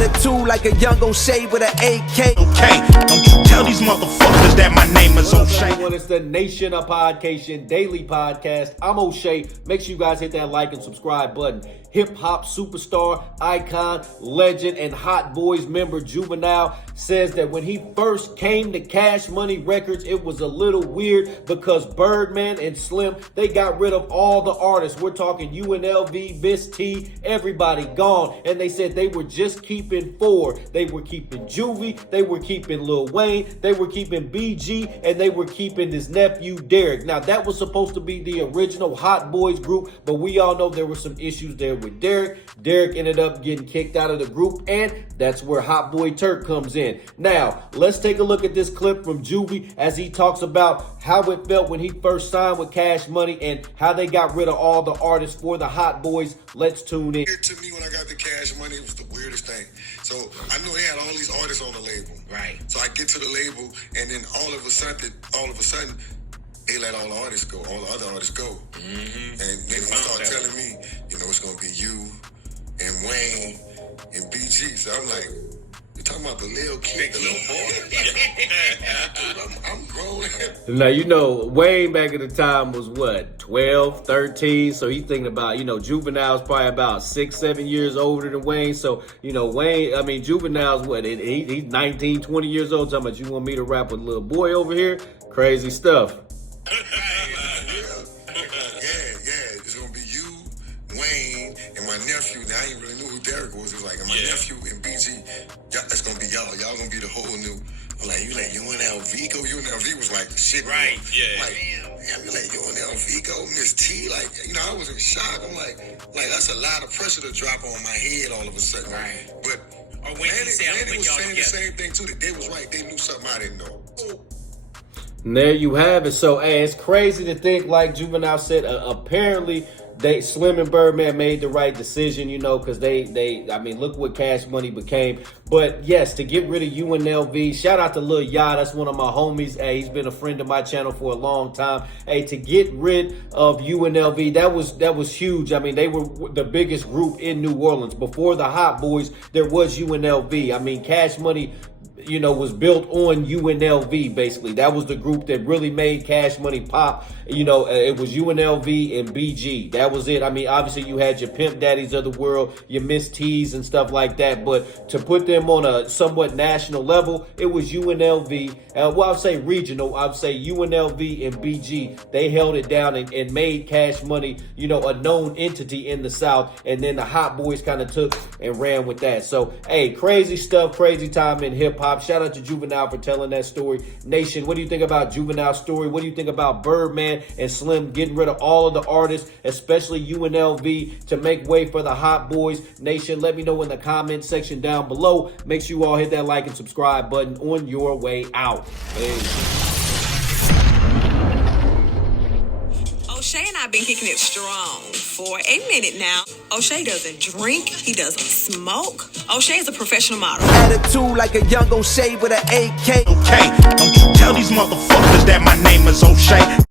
Attitude like a young O'Shea with an AK. Okay, don't you tell these motherfuckers that my name is O'Shea. It's the Nation of Podcation Daily Podcast. I'm O'Shea. Make sure you guys hit that like and subscribe button. Hip-hop superstar, icon, legend, and Hot Boys member Juvenile says that when he first came to Cash Money Records, it was a little weird because Birdman and Slim, they got rid of all the artists. We're talking UNLV, Miss T, everybody gone. And they said they were just keeping four. They were keeping Juvie, they were keeping Lil Wayne, they were keeping BG, and they were keeping his nephew Derek. Now, that was supposed to be the original Hot Boys group, but we all know there were some issues there with Derek. Derek ended up getting kicked out of the group, and that's where Hot Boy Turk comes in. Now, let's take a look at this clip from Juvie as he talks about how it felt when he first signed with Cash Money and how they got rid of all the artists for the Hot Boys. Let's tune in. To me, when I got the Cash Money, it was the weirdest thing. So I know they had all these artists on the label. Right. So I get to the label, and then all of a sudden, they let all the artists go, all the other artists go. Mm-hmm. And they start telling me, you know, it's going to be you and Wayne and BG. So I'm like, you talking about the little kid, the little boy? I'm grown. Now, you know, Wayne back at the time was what, 12, 13? So he's thinking about, you know, Juvenile's probably about 6, 7 years older than Wayne. So, you know, Juvenile's what, he's 19, 20 years old. Talking about, you want me to rap with a little boy over here? Crazy stuff. Yeah, it's gonna be you, Wayne, and my nephew. Now I didn't really know who Derek was. It was like my nephew and BG. That's gonna be y'all. Y'all gonna be the whole new. I'm like, you let UNLV go? UNLV was like the shit. Right, yeah. Like, damn, you let UNLV go? Miss T? Like, you know, I was in shock. I'm like that's a lot of pressure to drop on my head all of a sudden. Right. But when he said Manny was saying the same thing too. That they was right. They knew something I didn't know. And there you have it. So, hey, it's crazy to think, like Juvenile said, apparently Slim and Birdman made the right decision, you know, because they look what Cash Money became. But yes, to get rid of UNLV, shout out to Lil Ya, that's one of my homies. Hey, he's been a friend of my channel for a long time. Hey, to get rid of UNLV, that was huge. I mean, they were the biggest group in New Orleans. Before the Hot Boys, there was UNLV. I mean, Cash Money, you know, was built on UNLV, basically. That was the group that really made Cash Money pop. You know, it was UNLV and BG. That was it. I mean, obviously you had your Pimp Daddies of the world, your Miss T's and stuff like that. But to put them on a somewhat national level, it was UNLV. Well, I'd say regional. I'd say UNLV and BG. They held it down and made Cash Money, you know, a known entity in the South. And then the Hot Boys kind of took and ran with that. So, hey, crazy stuff, crazy time in hip-hop. Shout out to Juvenile for telling that story. Nation, what do you think about Juvenile's story? What do you think about Birdman and Slim getting rid of all of the artists, especially UNLV, to make way for the Hot Boys? Nation, let me know in the comment section down below. Make sure you all hit that like and subscribe button on your way out. O'Shea and I have been kicking it strong for a minute now. O'Shea doesn't drink. He doesn't smoke. O'Shea is a professional model. Attitude like a young O'Shea with an AK. Okay, don't you tell these motherfuckers that my name is O'Shea.